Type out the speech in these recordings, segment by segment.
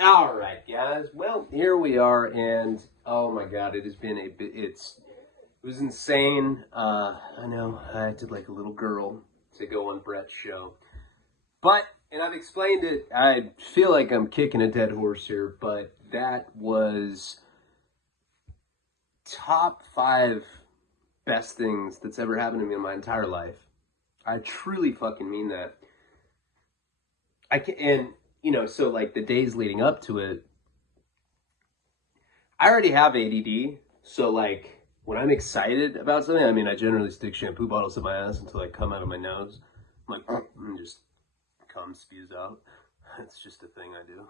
All right, guys. Well, here we are, and oh my God, it has been a bit. It was insane. I know I acted like a little girl to go on Bret's show, but and I've explained it. I feel like I'm kicking a dead horse here, but that was top five best things that's ever happened to me in my entire life. I truly fucking mean that. I can, and so like the days leading up to it, I already have ADD, so like when I'm excited about something, I mean, I generally stick shampoo bottles in my ass until I come out of my nose. I'm like, and just cum spews out. It's just a thing I do.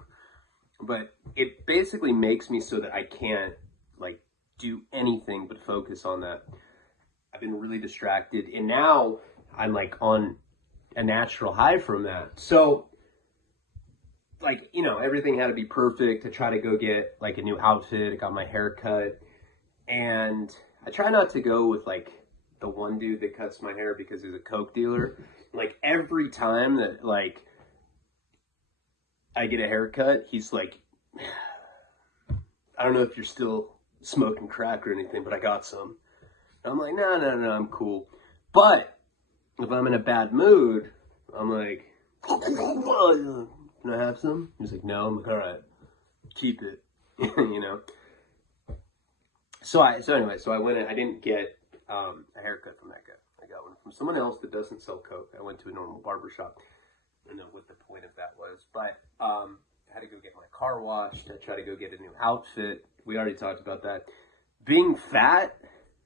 But it basically makes me so that I can't like do anything but focus on that. I've been really distracted, and now I'm like on a natural high from that. So like, everything had to be perfect. I try to go get like a new outfit. I got my hair cut. And I try not to go with like the one dude that cuts my hair because he's a coke dealer. Like every time that like I get a haircut, he's like, I don't know if you're still smoking crack or anything, but I got some. And I'm like, no, I'm cool. But if I'm in a bad mood, I'm like, can I have some? He's like, no. I'm like, all right, keep it. So I went in, I didn't get a haircut from that guy. I got one from someone else that doesn't sell coke. I went to a normal barber shop. I don't know what the point of that was, but I had to go get my car washed. I tried to go get a new outfit. We already talked about that. Being fat,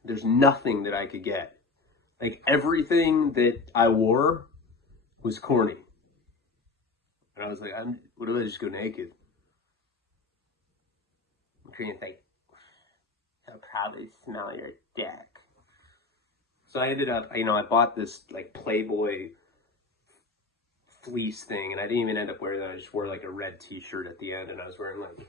there's nothing that I could get. Like everything that I wore was corny. And I was like, what if I just go naked? I'm trying to think, I'll probably smell your dick. So I ended up, I bought this like Playboy fleece thing, and I didn't even end up wearing that. I just wore like a red t-shirt at the end, and I was wearing like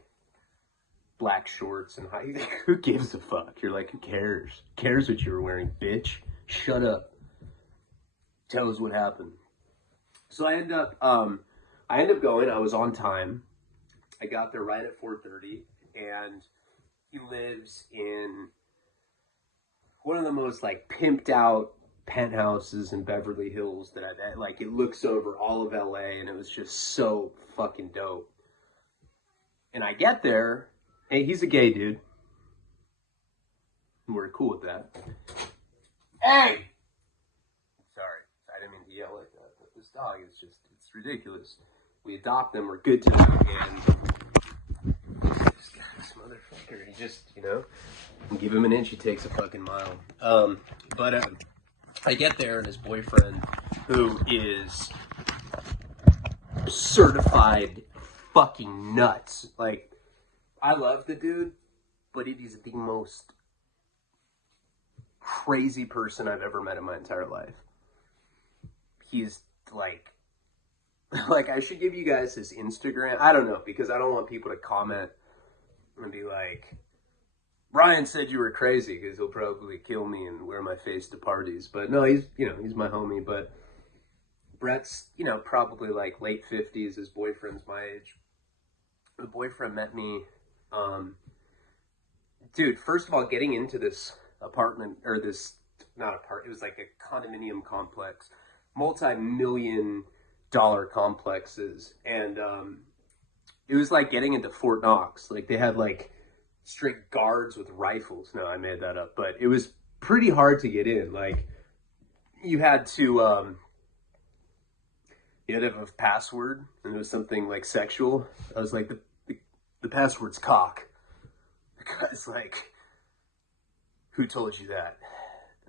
black shorts and high. Who gives a fuck? You're like, who cares? Who cares what you were wearing, bitch? Shut up. Tell us what happened. So I end up going. I was on time. I got there right at 4:30, and he lives in one of the most like pimped out penthouses in Beverly Hills that I've had. Like it looks over all of LA, and it was just so fucking dope. And I get there, and he's a gay dude. And we're cool with that. Hey! Sorry, I didn't mean to yell like that, but this dog is just, it's ridiculous. We adopt them, we're good to them, and this motherfucker, he just, give him an inch, he takes a fucking mile. But I get there, and his boyfriend, who is certified fucking nuts. Like, I love the dude, but it is the most crazy person I've ever met in my entire life. He's like I should give you guys his Instagram. I don't know, because I don't want people to comment and be like, Brian said you were crazy, because he'll probably kill me and wear my face to parties. But no, he's my homie. But Bret's, probably like late 50s. His boyfriend's my age. The boyfriend met me, dude, first of all, getting into this apartment, or this, not apartment, it was like a condominium complex, multi-million-dollar complexes, and it was like getting into Fort Knox. Like they had like straight guards with rifles. No, I made that up, but it was pretty hard to get in. Like you had to have a password, and it was something like sexual. I was like, the password's cock. The guy's like, who told you that?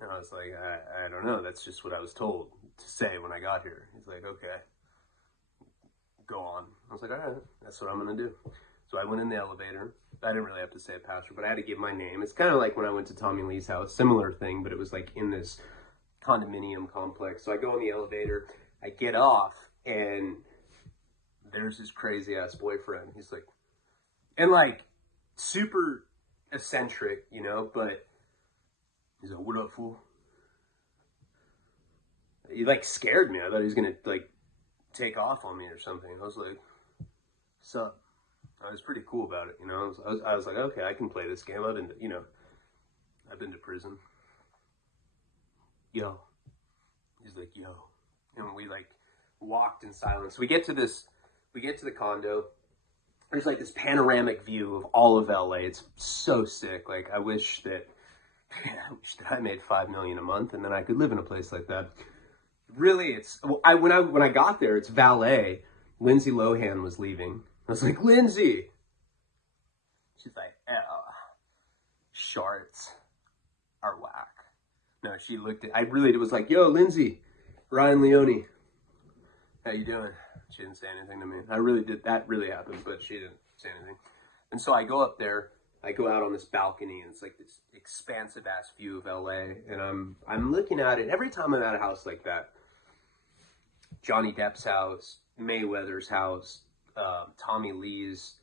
And I was like, I don't know. That's just what I was told to say when I got here. He's like, okay, go on. I was like, all right, that's what I'm going to do. So I went in the elevator. I didn't really have to say a password, but I had to give my name. It's kind of like when I went to Tommy Lee's house, similar thing, but it was like in this condominium complex. So I go in the elevator, I get off, and there's this crazy ass boyfriend. He's like, and like super eccentric, but he's like, what up, fool? He like scared me. I thought he was gonna like take off on me or something. I was like, what's up? I was pretty cool about it, you know. I was like, okay, I can play this game. I've been, you know, I've been to prison. Yo, he's like, yo, and we like walked in silence. We get to the condo. There's like this panoramic view of all of LA. It's so sick. Like I wish that I made $5 million a month and then I could live in a place like that. Really, it's when I got there, it's valet. Lindsay Lohan was leaving. I was like, Lindsay. She's like, oh, shorts are whack. No, she looked at. I really was like, yo, Lindsay, Ryan Leone, how you doing? She didn't say anything to me. I really did. That really happened, but she didn't say anything. And so I go up there. I go out on this balcony, and it's like this expansive ass view of LA. And I'm looking at it every time I'm at a house like that. Johnny Depp's house, Mayweather's house, Tommy Lee's,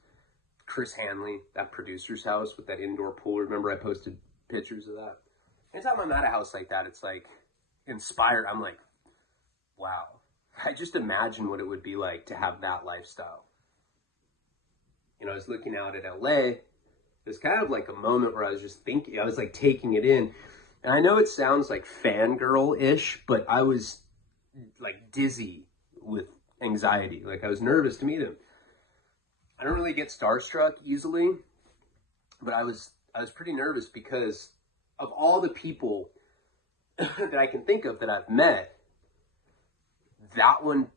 Chris Hanley, that producer's house with that indoor pool. Remember I posted pictures of that? Anytime I'm at a house like that, it's like inspired. I'm like, wow. I just imagine what it would be like to have that lifestyle. You know, I was looking out at LA. There's kind of like a moment where I was just thinking, I was like taking it in. And I know it sounds like fangirl-ish, but I was like dizzy with anxiety. Like I was nervous to meet him. I don't really get starstruck easily, but I was pretty nervous because of all the people that I can think of that I've met, that one,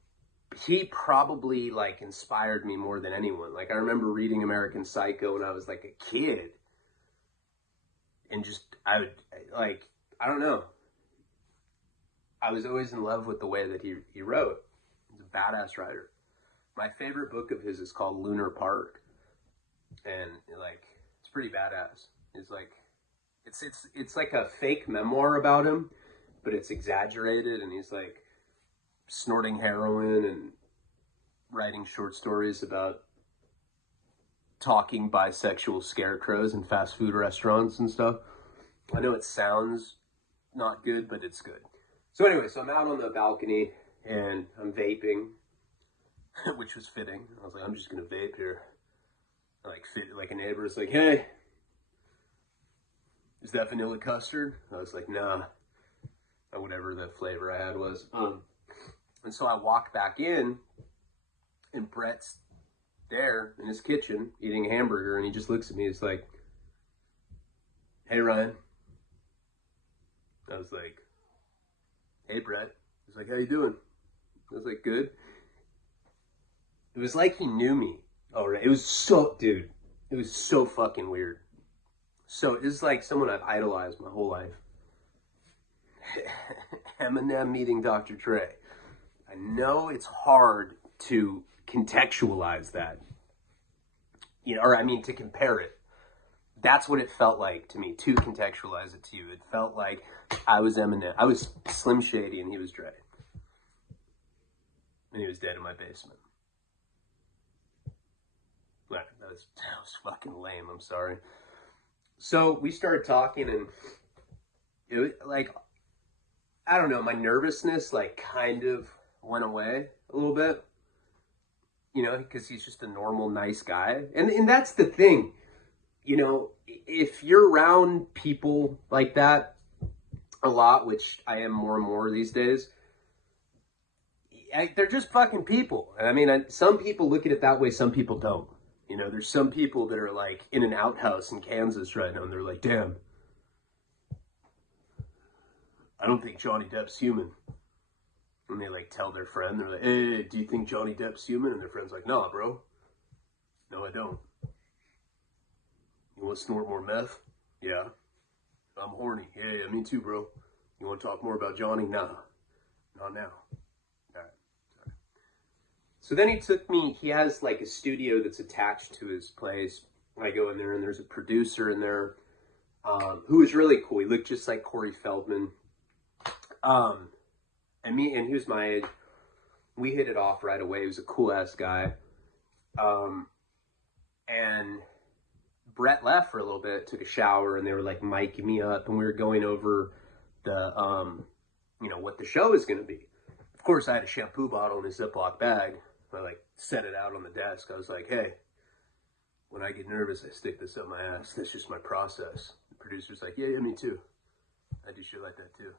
he probably like inspired me more than anyone. Like I remember reading American Psycho when I was like a kid, and just I don't know. I was always in love with the way that he wrote. He's a badass writer. My favorite book of his is called Lunar Park, and like it's pretty badass. It's like it's like a fake memoir about him, but it's exaggerated, and he's like snorting heroin and writing short stories about talking bisexual scarecrows in fast food restaurants and stuff. I know it sounds not good, but it's good. So anyway, so I'm out on the balcony and I'm vaping, which was fitting. I was like, I'm just gonna vape here. I like fit like a neighbor was like, hey, is that vanilla custard? I was like, nah, or whatever the flavor I had was. And so I walk back in, and Bret's there in his kitchen eating a hamburger, and he just looks at me. He's like, hey, Ryan. I was like, hey, Bret. He's like, how you doing? I was like, good. It was like he knew me already. It was so, dude, it was so fucking weird. So it's like someone I've idolized my whole life. Eminem meeting Dr. Dre. I know it's hard to contextualize that, you know, or I mean to compare it. That's what it felt like to me, to contextualize it to you. It felt like I was Eminem. I was Slim Shady and he was Dre. And he was dead in my basement. That was fucking lame, I'm sorry. So we started talking and it was like, I don't know, my nervousness like kind of went away a little bit, you know, because he's just a normal, nice guy. And that's the thing, you know, if you're around people like that a lot, which I am more and more these days, they're just fucking people. And I mean, some people look at it that way, some people don't. You know, there's some people that are like in an outhouse in Kansas right now, and they're like, damn, I don't think Johnny Depp's human. And they like tell their friend, they're like, hey, do you think Johnny Depp's human? And their friend's like, nah, bro. No, I don't. You want to snort more meth? Yeah. I'm horny. Yeah, me too, bro. You want to talk more about Johnny? Nah. Not now. All right. Sorry. So then he took me, he has like a studio that's attached to his place. I go in there and there's a producer in there who was really cool. He looked just like Corey Feldman. And he was my age. We hit it off right away. He was a cool ass guy. And Bret left for a little bit, took a shower, and they were like miking me up, and we were going over the, you know, what the show is going to be. Of course, I had a shampoo bottle in a Ziploc bag. I like set it out on the desk. I was like, hey, when I get nervous, I stick this up my ass. That's just my process. The producer's like, yeah, me too. I do shit like that too.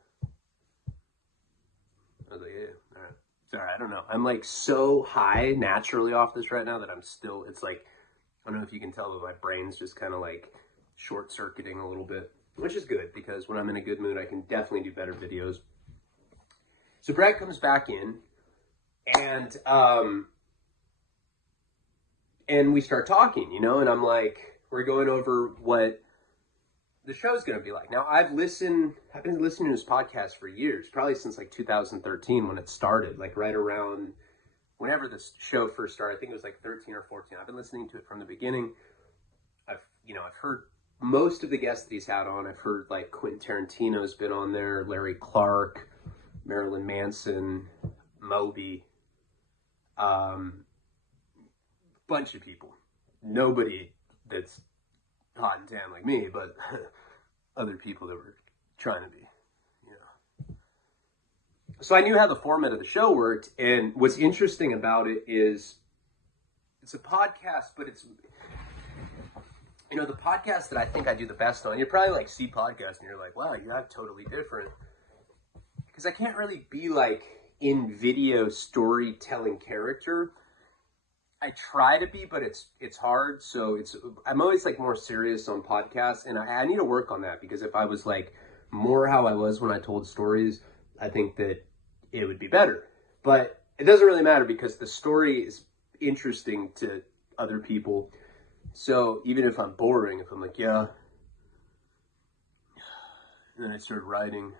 I was like, yeah, all right. Sorry, I don't know. I'm like so high naturally off this right now that I'm still, it's like, I don't know if you can tell, but my brain's just kind of like short circuiting a little bit, which is good because when I'm in a good mood, I can definitely do better videos. So Bret comes back in and we start talking, you know, and I'm like, we're going over what the show's going to be like. Now, I've been listening to this podcast for years, probably since like 2013 when it started, like right around whenever this show first started. I think it was like 13 or 14. I've been listening to it from the beginning. I've heard most of the guests that he's had on. I've heard like Quentin Tarantino's been on there, Larry Clark, Marilyn Manson, Moby, bunch of people. Nobody that's hot and tan like me, but other people that were trying to be, you know. So I knew how the format of the show worked, and what's interesting about it is it's a podcast, but it's, you know, the podcast that I think I do the best on, you probably like see podcasts and you're like, wow, you're not totally different. Because I can't really be like in video storytelling character. I try to be, but it's hard. So I'm always like more serious on podcasts, and I need to work on that, because if I was like more how I was when I told stories, I think that it would be better. But it doesn't really matter because the story is interesting to other people. So even if I'm boring, if I'm like, yeah, and then I started writing,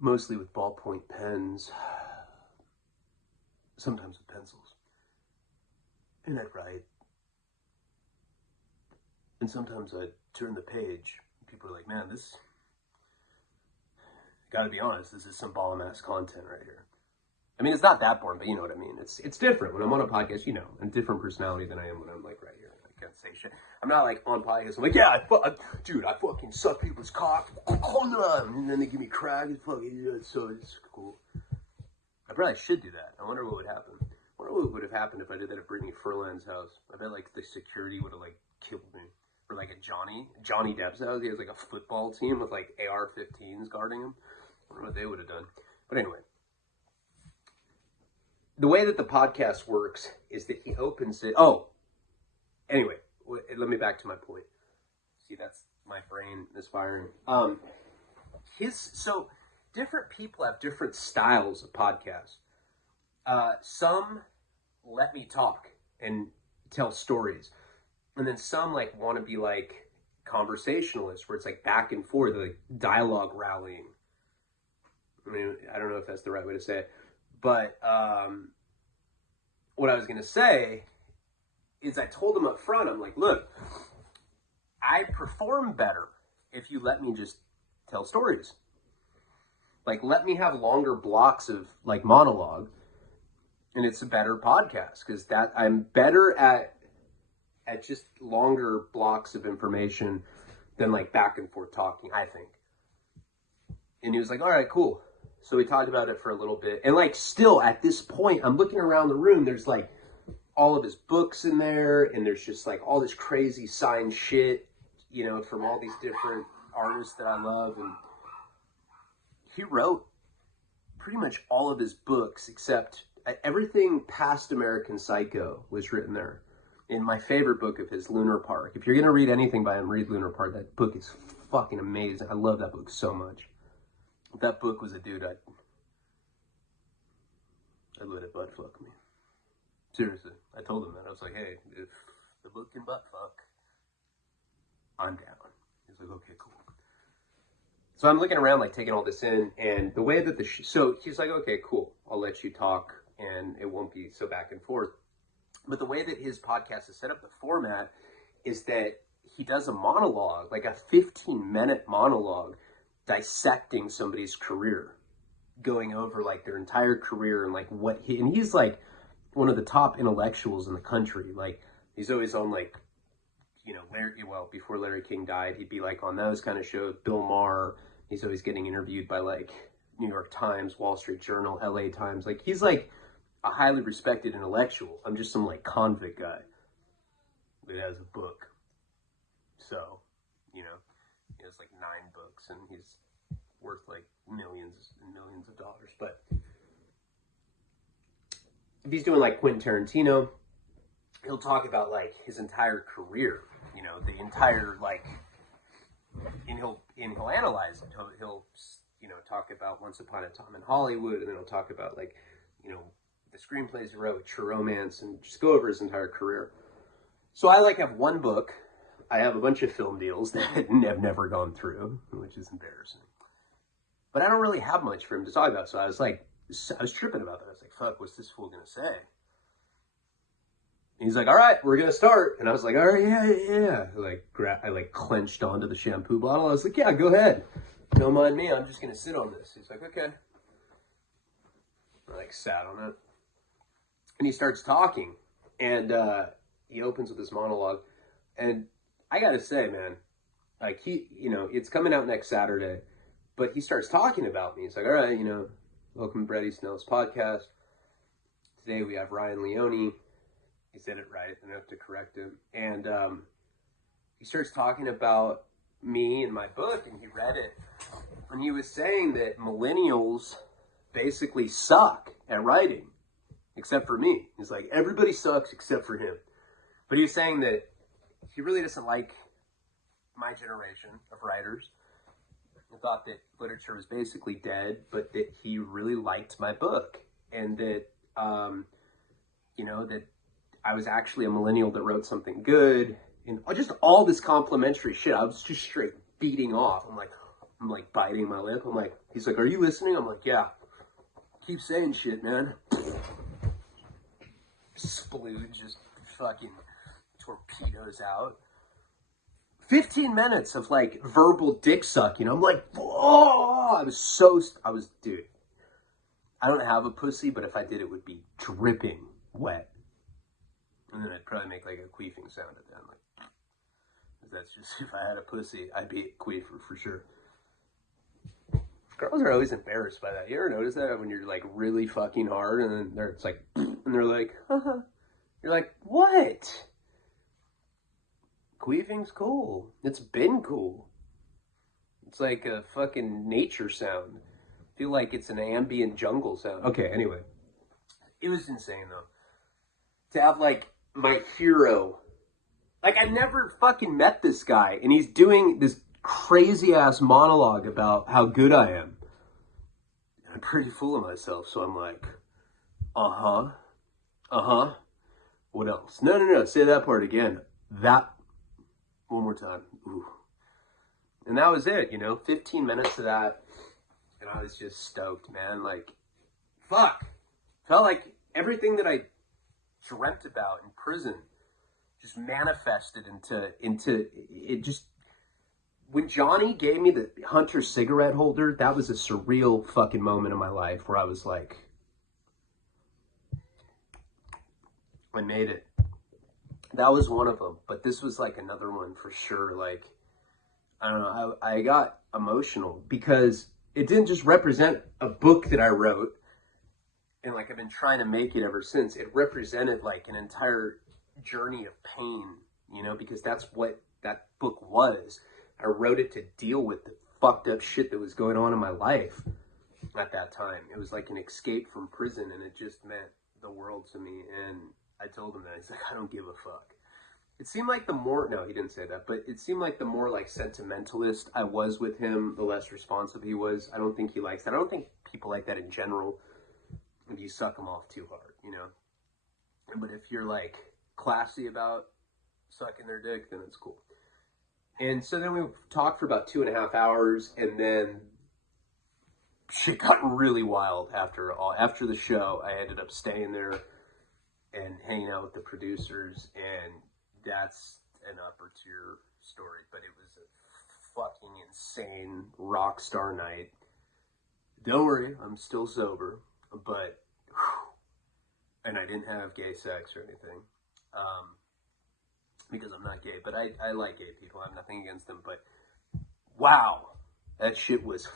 mostly with ballpoint pens, sometimes with pencils, and I'd write, and sometimes I'd turn the page, people are like, man, this, gotta be honest, this is some ball-ass content right here. I mean, it's not that boring, but you know what I mean. It's different. When I'm on a podcast, you know, I'm a different personality than I am when I'm like right here. I can't say shit. I'm not like on podcasts. I'm like, yeah, dude, I fucking suck people's cock. And then they give me crack. So it's cool. I probably should do that. I wonder what would happen. I wonder what would have happened if I did that at Brittany Furlan's house. I bet like the security would have like killed me. Or like at Johnny Depp's house. He has like a football team with like AR-15s guarding him. I don't know what they would have done. But anyway. The way that the podcast works is that he opens it. Oh, anyway, let me back to my point. See, that's my brain misfiring. So different people have different styles of podcasts. Some let me talk and tell stories, and then some like want to be like conversationalists, where it's like back and forth, like dialogue rallying. I mean, I don't know if that's the right way to say it. But what I was going to say is I told him up front, I'm like, look, I perform better if you let me just tell stories. Like, let me have longer blocks of, like, monologue, and it's a better podcast, because that I'm better at just longer blocks of information than, like, back and forth talking, I think. And he was like, all right, cool. So we talked about it for a little bit. And like still at this point, I'm looking around the room. There's like all of his books in there. And there's just like all this crazy signed shit, you know, from all these different artists that I love. And he wrote pretty much all of his books except everything past American Psycho was written there. In my favorite book of his, Lunar Park. If you're going to read anything by him, read Lunar Park. That book is fucking amazing. I love that book so much. If that book was a dude, I'd let it butt fuck me. Seriously. I told him that. I was like, hey, if the book can butt fuck, I'm down. He's like, okay, cool. So I'm looking around, like, taking all this in, and the way that so he's like, okay, cool. I'll let you talk, and it won't be so back and forth. But the way that his podcast is set up, the format, is that he does a monologue, like a 15-minute monologue, dissecting somebody's career, going over like their entire career and like and he's like one of the top intellectuals in the country. Like he's always on like, you know, before Larry King died, he'd be like on those kind of shows, Bill Maher. He's always getting interviewed by like New York Times, Wall Street Journal, LA Times. Like he's like a highly respected intellectual. I'm just some like convict guy that has a book. So, you know, he has like 9 books and he's worth like millions and millions of dollars. But if he's doing like Quentin Tarantino, he'll talk about like his entire career, you know, the entire like, and he'll analyze it. He'll you know, talk about Once Upon a Time in Hollywood, and then he'll talk about like, you know, the screenplays he wrote, True Romance, and just go over his entire career. So I like have one book. I have a bunch of film deals that have never gone through, which is embarrassing. But I don't really have much for him to talk about. So I was tripping about that. I was like, fuck, what's this fool going to say? And he's like, all right, we're going to start. And I was like, all right, yeah. I like clenched onto the shampoo bottle. I was like, yeah, go ahead. Don't mind me. I'm just going to sit on this. He's like, okay. I like sat on it. And he starts talking. And he opens with this monologue. And I got to say, man, like you know, it's coming out next Saturday. But he starts talking about me. He's like, all right, you know, welcome to Bret, Easton, Ellis podcast. Today we have Ryan Leone. He said it right. I have to correct him. And he starts talking about me and my book, and he read it. And he was saying that millennials basically suck at writing, except for me. He's like, everybody sucks except for him. But he's saying that he really doesn't like my generation of writers. He thought that literature was basically dead, but that he really liked my book. And that, you know, that I was actually a millennial that wrote something good. And just all this complimentary shit. I was just straight beating off. I'm like biting my lip. He's like, are you listening? I'm like, yeah. Keep saying shit, man. Splooge just fucking torpedoes out. 15 minutes of like verbal dick sucking. I'm like, oh, dude. I don't have a pussy, but if I did, it would be dripping wet. And then I'd probably make like a queefing sound at the end. Like, that's just, if I had a pussy, I'd be a queefer for sure. Girls are always embarrassed by that. You ever notice that when you're like really fucking hard and then it's like, and they're like, haha. You're like, what? Queefing's cool. It's been cool. It's like a fucking nature sound. I feel like it's an ambient jungle sound. Okay, anyway. It was insane though. To have like my hero. Like I never fucking met this guy and he's doing this crazy ass monologue about how good I am. I'm pretty full of myself, so I'm like, uh-huh. What else? No, say that part again. That, one more time. Ooh. And that was it, you know, 15 minutes of that, and I was just stoked, man. Like, fuck. Felt like everything that I dreamt about in prison just manifested into it. Just when Johnny gave me the Hunter cigarette holder, that was a surreal fucking moment in my life where I was like, I made it. That was one of them, but this was like another one for sure. Like, I don't know, I got emotional because it didn't just represent a book that I wrote and like I've been trying to make it ever since. It represented like an entire journey of pain, you know, because that's what that book was. I wrote it to deal with the fucked up shit that was going on in my life at that time. It was like an escape from prison and it just meant the world to me. And I told him that. He's like, I don't give a fuck. It seemed like the more, no, he didn't say that, but it seemed like the more like sentimentalist I was with him, the less responsive he was. I don't think he likes that. I don't think people like that in general. If you suck them off too hard, you know? But if you're like classy about sucking their dick, then it's cool. And so then we talked for about 2.5 hours, and then shit got really wild after the show. I ended up staying there and hanging out with the producers, and that's an upper tier story, but it was a fucking insane rock star night. Don't worry, I'm still sober, but, and I didn't have gay sex or anything. Because I'm not gay, but I like gay people. I have nothing against them, but wow, that shit was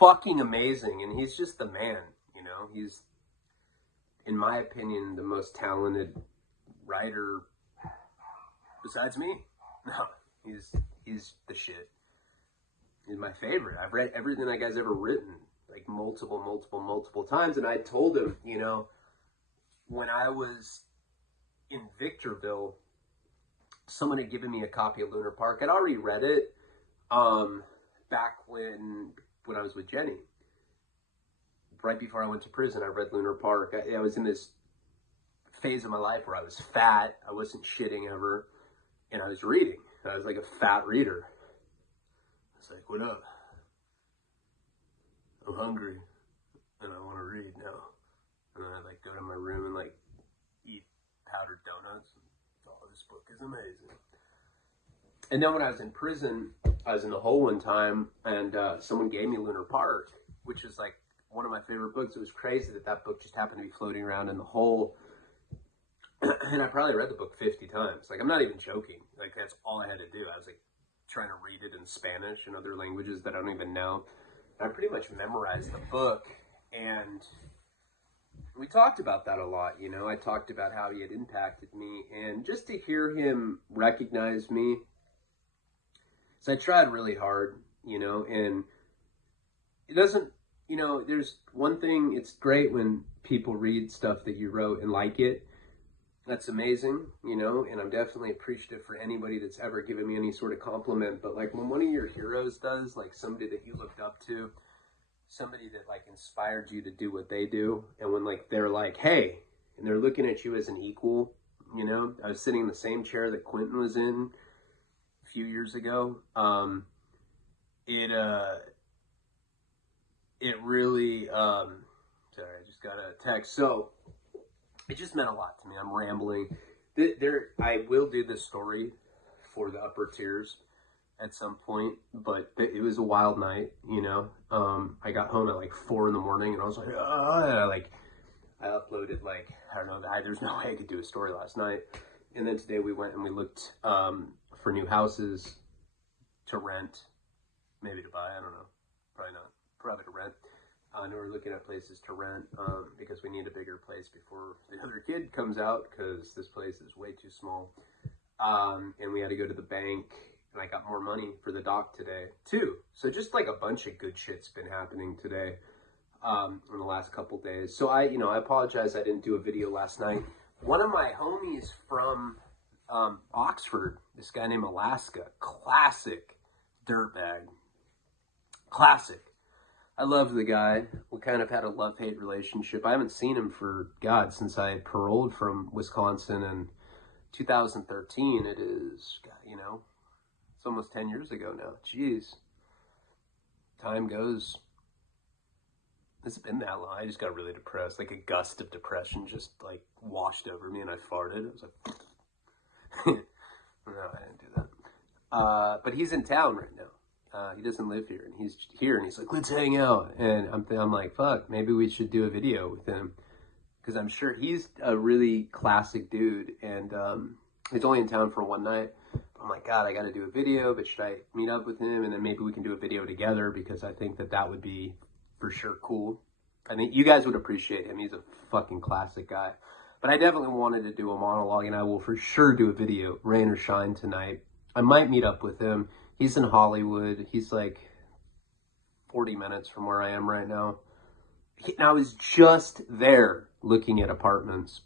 fucking amazing. And he's just the man, you know, in my opinion, the most talented writer besides me. No, he's the shit. He's my favorite. I've read everything that guy's ever written, like multiple times. And I told him, you know, when I was in Victorville, someone had given me a copy of Lunar Park. I'd already read it back when I was with Jenny. Right before I went to prison, I read Lunar Park. I was in this phase of my life where I was fat. I wasn't shitting ever. And I was reading. I was like a fat reader. It's like, what up? I'm hungry and I want to read now. And then I like go to my room and like eat powdered donuts. Oh, this book is amazing. And then when I was in prison, I was in the hole one time and someone gave me Lunar Park, which is like one of my favorite books. It was crazy that book just happened to be floating around in the hole. And I probably read the book 50 times. Like, I'm not even joking. Like, that's all I had to do. I was like trying to read it in Spanish and other languages that I don't even know. And I pretty much memorized the book. And we talked about that a lot, you know. I talked about how he had impacted me. And just to hear him recognize me. So I tried really hard, you know. And it doesn't, you know, there's one thing. It's great when people read stuff that you wrote and like it. That's amazing, you know, and I'm definitely appreciative for anybody that's ever given me any sort of compliment. But like when one of your heroes does, like somebody that you looked up to, somebody that like inspired you to do what they do, and when like they're like, hey, and they're looking at you as an equal, you know. I was sitting in the same chair that Quentin was in a few years ago. It really, sorry, I just got a text. So it just meant a lot to me. I'm rambling. I will do this story for the upper tiers at some point, but it was a wild night, you know. I got home at like 4 a.m. and I was like, I uploaded like, I don't know, there's no way I could do a story last night. And then today we went and we looked for new houses to rent, maybe to buy, I don't know, probably not, probably to rent. And we're looking at places to rent because we need a bigger place before the other kid comes out because this place is way too small. And we had to go to the bank, and I got more money for the dock today too. So just like a bunch of good shit's been happening today in the last couple days. So I apologize I didn't do a video last night. One of my homies from Oxford, this guy named Alaska, classic dirtbag, classic. I love the guy. We kind of had a love-hate relationship. I haven't seen him for, God, since I paroled from Wisconsin in 2013. It is, you know, it's almost 10 years ago now. Jeez. Time goes. It's been that long. I just got really depressed. Like a gust of depression just like washed over me and I farted. I was like, no, I didn't do that. But he's in town right now. He doesn't live here, and he's here, and he's like, let's hang out. And I'm like, fuck, maybe we should do a video with him, because I'm sure he's a really classic dude, and he's only in town for one night. I'm like, God, I got to do a video, but should I meet up with him, and then maybe we can do a video together, because I think that would be for sure cool. I think you guys would appreciate him. He's a fucking classic guy. But I definitely wanted to do a monologue, and I will for sure do a video, rain or shine, tonight. I might meet up with him. He's in Hollywood. He's like 40 minutes from where I am right now. And I was just there looking at apartments.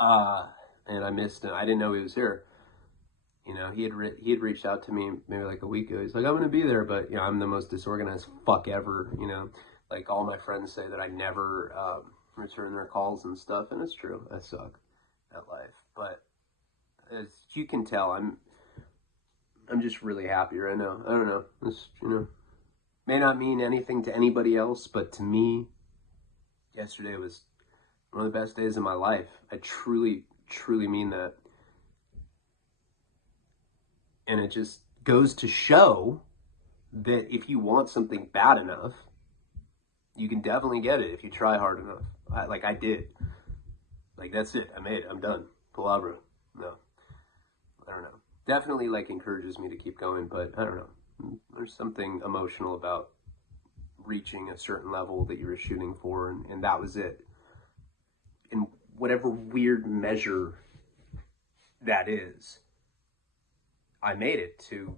And I missed him. I didn't know he was here. You know, he had reached out to me maybe like a week ago. He's like, I'm going to be there, but, you know, I'm the most disorganized fuck ever. You know, like all my friends say that I never return their calls and stuff. And it's true. I suck at life. But as you can tell, I'm just really happy right now. I don't know. This, you know, may not mean anything to anybody else, but to me, yesterday was one of the best days of my life. I truly, truly mean that. And it just goes to show that if you want something bad enough, you can definitely get it if you try hard enough. Like I did. Like, that's it. I made it. I'm done. Palabra. No. I don't know. Definitely like encourages me to keep going, but I don't know. There's something emotional about reaching a certain level that you were shooting for, and that was it. in whatever weird measure that is, I made it to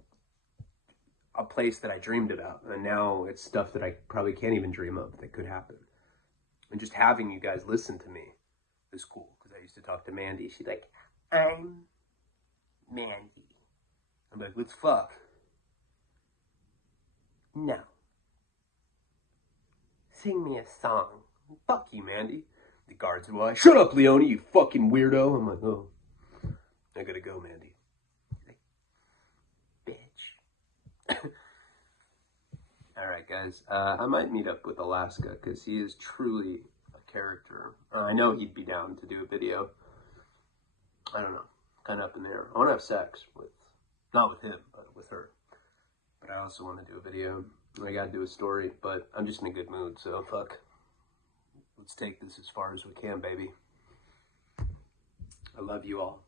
a place that I dreamed about. And now it's stuff that I probably can't even dream of that could happen. And just having you guys listen to me is cool. Because I used to talk to Mandy. She'd like, I'm Mandy. I'm like, let's fuck. No. Sing me a song. Fuck you, Mandy. The guards were like, shut up, Leone, you fucking weirdo. I'm like, oh, I gotta go, Mandy. Like, bitch. Alright, guys. I might meet up with Alaska, because he is truly a character. Or I know he'd be down to do a video. I don't know. Kind of up in the air. I want to have sex with, not with him, but with her. But I also want to do a video. I gotta do a story, but I'm just in a good mood, so fuck. Let's take this as far as we can, baby. I love you all.